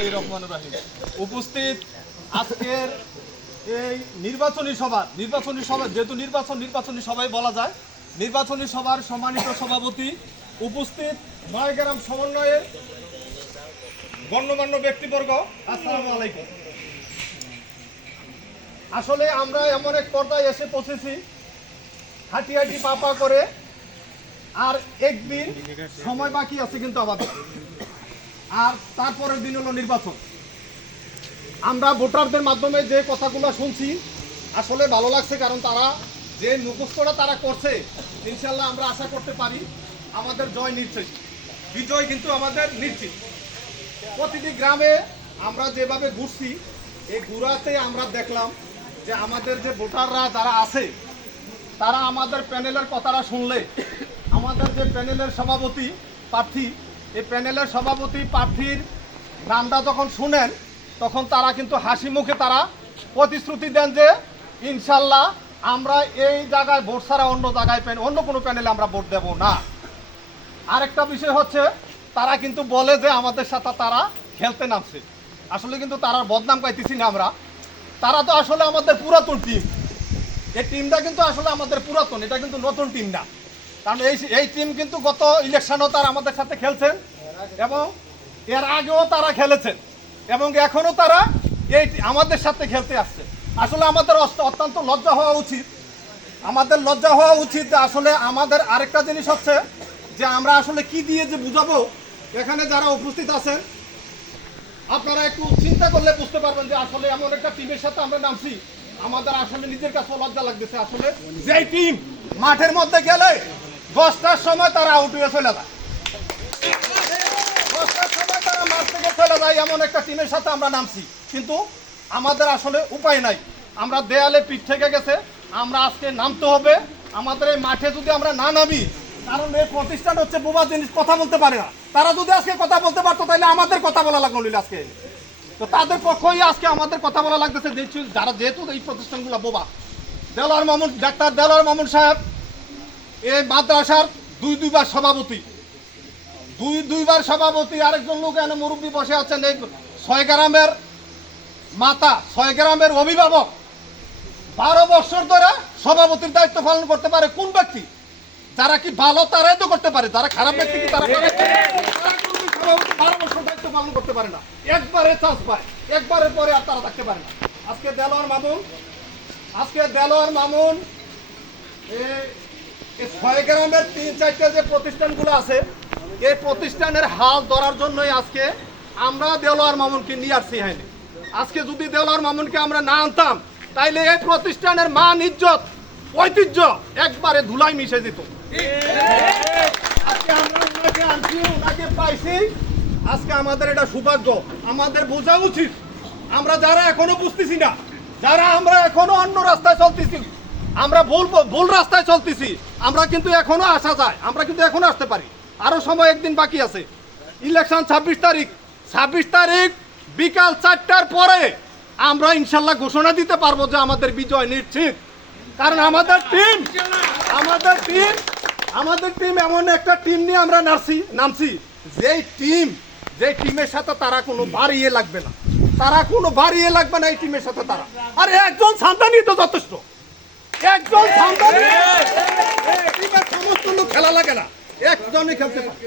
বিসমিল্লাহির রহমানির রহিম। উপস্থিত আজকের এই নির্বাচনী সভা যেহেতু নির্বাচনী সভাই বলা যায়, নির্বাচনী সভার সম্মানিত সভাপতি, উপস্থিত নয়গ্রাম সমন্বয়ের গণ্যমান্য ব্যক্তিবর্গ, আসসালামু আলাইকুম। আসলে আমরা এমন এক পর্যায়ে এসে পৌঁছেছি, হাঁটি হাঁটি পা করে, আর একদিন সময় বাকি আছে কিন্তু আমাদের, আর তারপরের দিন হলো নির্বাচন। আমরা ভোটারদের মাধ্যমে যে কথাগুলো শুনছি আসলে ভালো লাগছে, কারণ তারা যে মুখস্থটা তারা করছে, ইনশাল্লাহ আমরা আশা করতে পারি আমাদের জয় নিশ্চিত, বিজয় কিন্তু আমাদের নিশ্চিত। প্রতিটি গ্রামে আমরা যেভাবে ঘুরছি, এই ঘুরাতে আমরা দেখলাম যে আমাদের যে ভোটাররা যারা আছে তারা আমাদের প্যানেলের কথাটা শুনলে, আমাদের যে প্যানেলের সভাপতি প্রার্থী, এই প্যানেলের সভাপতি প্রার্থীর নামটা যখন শুনেন, তখন তারা কিন্তু হাসি মুখে তারা প্রতিশ্রুতি দেন যে ইনশাল্লাহ আমরা এই জায়গায় ভোট ছাড়া অন্য জায়গায় অন্য কোনো প্যানেলে আমরা ভোট দেব না। আরেকটা বিষয় হচ্ছে, তারা কিন্তু বলে যে আমাদের সাথে তারা খেলতে নামছে। আসলে কিন্তু তারা বদনাম পাইতেছি না আমরা, তারা তো আসলে আমাদের পুরাতন টিম। এই টিমটা কিন্তু আসলে আমাদের পুরাতন, এটা কিন্তু নতুন টিম না। কারণ এই টিম কিন্তু গত ইলেকশনও তারা আমাদের সাথে খেলছেন, এবং এর আগেও তারা খেলেছেন, এবং এখনও তারা এই আমাদের সাথে খেলতে আসছে। আসলে আমাদের অত্যন্ত লজ্জা হওয়া উচিত, যে আসলে আমাদের আরেকটা জিনিস হচ্ছে যে আমরা আসলে কি দিয়ে যে বুঝাবো। এখানে যারা উপস্থিত আছেন আপনারা একটু চিন্তা করলে বুঝতে পারবেন যে আসলে এমন একটা টিমের সাথে আমরা নামছি, আমাদের আসলে নিজের কাছে লজ্জা লাগতেছে। আসলে যেই টিম মাঠের মধ্যে গেলে 10টার সময় তারা আউট হয়ে চলে যায়, 10টার সময় তারা মাঠ থেকে চলে যায়, এমন একটা টিমের সাথে আমরা নামছি। কিন্তু আমাদের আসলে উপায় নাই, আমরা দেয়ালে পিঠ থেকে গেছে, আমরা আজকে নামতে হবে। আমাদের এই মাঠে যদি আমরা না নামি, কারণ এই প্রতিষ্ঠান হচ্ছে বোবা জিনিস, কথা বলতে পারে না। তারা যদি আজকে কথা বলতে পারতো তাহলে আমাদের কথা বলা লাগলো আজকে। তো তাদের পক্ষই আজকে আমাদের কথা বলা লাগতেছে, যারা যেহেতু এই প্রতিষ্ঠানগুলো বোবা। ডাক্তার দেলোয়ার মামুন সাহেব এই মাদ্রাসার দুইবার সভাপতি, দুইবার সভাপতি। আরেকজন লোক এনে মুরব্বী বসে আছেন, এই 6 গ্রামের মাতা, 6 গ্রামের অভিভাবক। 12 বছর ধরে সভাপতির দায়িত্ব পালন করতে পারে কোন ব্যক্তি? যারা কি ভালো তারাই তো করতে পারে, যারা খারাপ ব্যক্তি কি তারা পারে? 12 বছর দায়িত্ব পালন করতে পারে না, একবারে চান্স পায়, একবারের পরে আর তারা থাকতে পারে না। আজকে দেলোয়ার মামুন এই 6 গ্রামের 3-4টা যে প্রতিষ্ঠানগুলো আছে, এই প্রতিষ্ঠানের হাল ধরার জন্যই আজকে আমরা দেলোয়ার মামুনকে নিয়ে আসছি। হয়নি আজকে যদি দেলোয়ার মামুনকে আমরা না আনতাম, তাইলে এই প্রতিষ্ঠানের মান, ইজ্জত, ঐতিহ্য একবারে ধুলাই মিশে যেত। আজকে আমরা ওনাকে আনছি, ওনাকে পাইছি, আজকে আমাদের এটা সৌভাগ্য। আমাদের বোঝা উচিত, আমরা যারা এখনো বুঝতেছি না, যারা আমরা এখনো অন্য রাস্তায় চলতেছি, আমরা ভুল রাস্তায় চলতেছি, আমরা কিন্তু এখনো আসা যায়, আমরা কিন্তু এখনো আসতে পারি। আরো সময় একদিন বাকি আছে, ইলেকশন 26 তারিখ বিকাল 4টার পরে আমরা ইনশাল্লাহ ঘোষণা দিতে পারবো যে আমাদের বিজয় নিশ্চিত। কারণ আমাদের টিম এমন একটা টিম নিয়ে আমরা নামছি, যেই টিমের সাথে তারা কোনো বাড়িয়ে লাগবে না, এই টিমের সাথে তারা। আর একজন সান্তানি তো যথেষ্ট, একজন সান্তানি, সমস্ত লোক খেলা লাগে না, একজনই খেলতে পারে।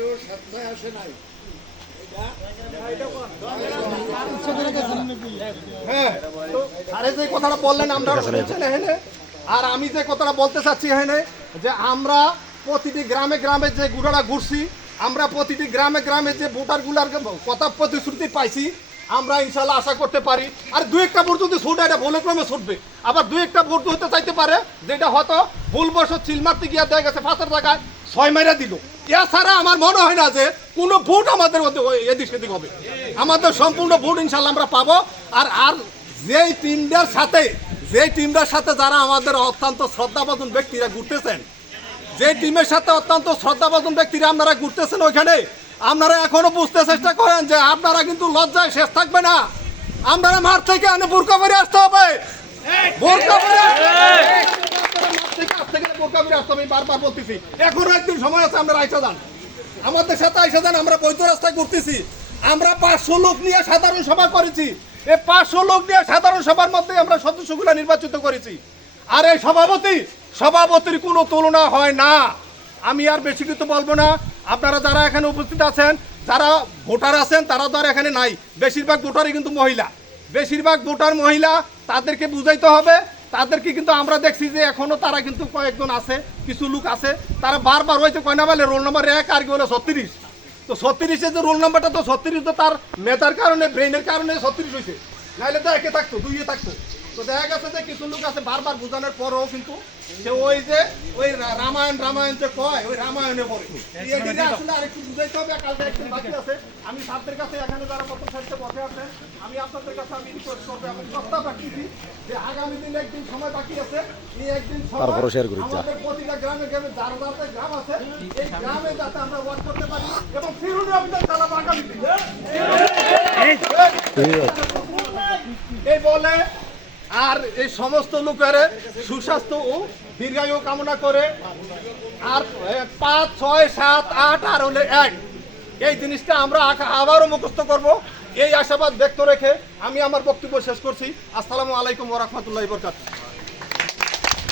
হ্যাঁ, আরে যে কথাটা বললেন আমরা, আর আমি যে কথাটা বলতে চাচ্ছি এখানে, যে আমরা প্রতিটি গ্রামে যে গুড়ারা ঘুরছি, আমরা প্রতিটি গ্রামে যে ভোটারগুলার কথা প্রতিশ্রুতি পাইছি, আমরা ইনশাল্লাহ আশা করতে পারি। আর 2-1টা ভোট যদি ছুটে, এটা ভুলে ক্রমে ছুটবে। আবার 2-1টা ভোট হতে চাইতে পারে যেটা হয়তো ভুলবশত চিল মারতে গিয়ে দেখা গেছে 5-এর জায়গায় 6 মেরে দিল। এছাড়া আমার মনে হয় না যে কোনো ভোট আমাদের এদিক সেদিক হবে। আমাদের সম্পূর্ণ ভোট ইনশাল্লাহ আমরা পাবো। আর যেই টিমটার সাথে যারা আমাদের অত্যন্ত শ্রদ্ধাভাজন ব্যক্তিরা ঘুরতেছেন, যে টিমের সাথে অত্যন্ত শ্রদ্ধাভাজন ব্যক্তিরা আপনারা ঘুরতেছেন, ওইখানে আপনারা এখনো বুঝতে চেষ্টা করেন যে আপনারা কিন্তু লজ্জায় শেষ থাকবে না। আপনারা মাঠ থেকে বোরকা পরে আসতে হবে, আমি বারবার বলতেছি, এখনো একদিন সময় আছে, আপনারা আইসা যান, আমাদের সাথে আইসা যান। আমরা বৈধ রাস্তায় ঘুরতেছি, আমরা 500 লোক নিয়ে সাধারণ সভা করেছি। এই 500 লোক নিয়ে সাধারণ সভার মধ্যে আমরা সদস্যগুলো নির্বাচিত করেছি। আর এই সভাপতির কোনো তুলনা হয় না। আমি আর বেশি কিছু বলবো না। আপনারা যারা এখানে উপস্থিত আছেন, যারা ভোটার আছেন, তারা তো আর এখানে নাই। বেশিরভাগ ভোটারই কিন্তু মহিলা, বেশিরভাগ ভোটার মহিলা। তাদেরকে বুঝাইতে হবে। তাদেরকে কিন্তু আমরা দেখছি যে এখনো তারা কিন্তু কয়েকজন আছে, কিছু লোক আছে, তারা বারবার হয়তো কয় না বলে রোল নাম্বার 1 আর কি হলো 36। তো 36 যে রোল নাম্বারটা, তো 36 তো তার মেধার কারণে, ব্রেনের কারণে 36 হয়েছে, নাহলে তো 1 থাকতো, 2 থাকতো। তো দেখা গেছে যে কিছু লোক আছে বারবার বোঝানোর পরেও কিন্তু সে ওই রামায়ণ যে কয়, ওই রামায়ণে পড়ে। আসলে আরেকটু বুঝাইতে হবে। কালকে একদিন বাকি আছে। আমি ছাত্রের কাছে এখানে যারা প্রথম সারিতে বসে আছেন, আমি আপনাদের কাছে আমি রিকোয়েস্ট করবো এবং প্রস্তাব রাখতেছি যে আগামী দিনে একদিন সময় বাকি আছে। এই একদিন সময় আমাদের প্রতিটা গ্রামে গ্রামে যার যাতে গ্রাম আছে, এই গ্রামে যাতে আমরা ওয়ার্ক করতে পারি এবং ফিরুনি অভিযান চালাবো আগামী দিনে। এই বলে আর এই সমস্ত লোকের সুস্বাস্থ্য ও দীর্ঘায়ু কামনা করে, আর 5, 6, 7, 8 আর হলে 1, এই জিনিসটা আমরা আবারও মুখস্থ করব। এই আশাবাদ ব্যক্ত রেখে আমি আমার বক্তব্য শেষ করছি। আসসালামু আলাইকুম ওয়া রাহমাতুল্লাহি ওয়া বারাকাতুহু।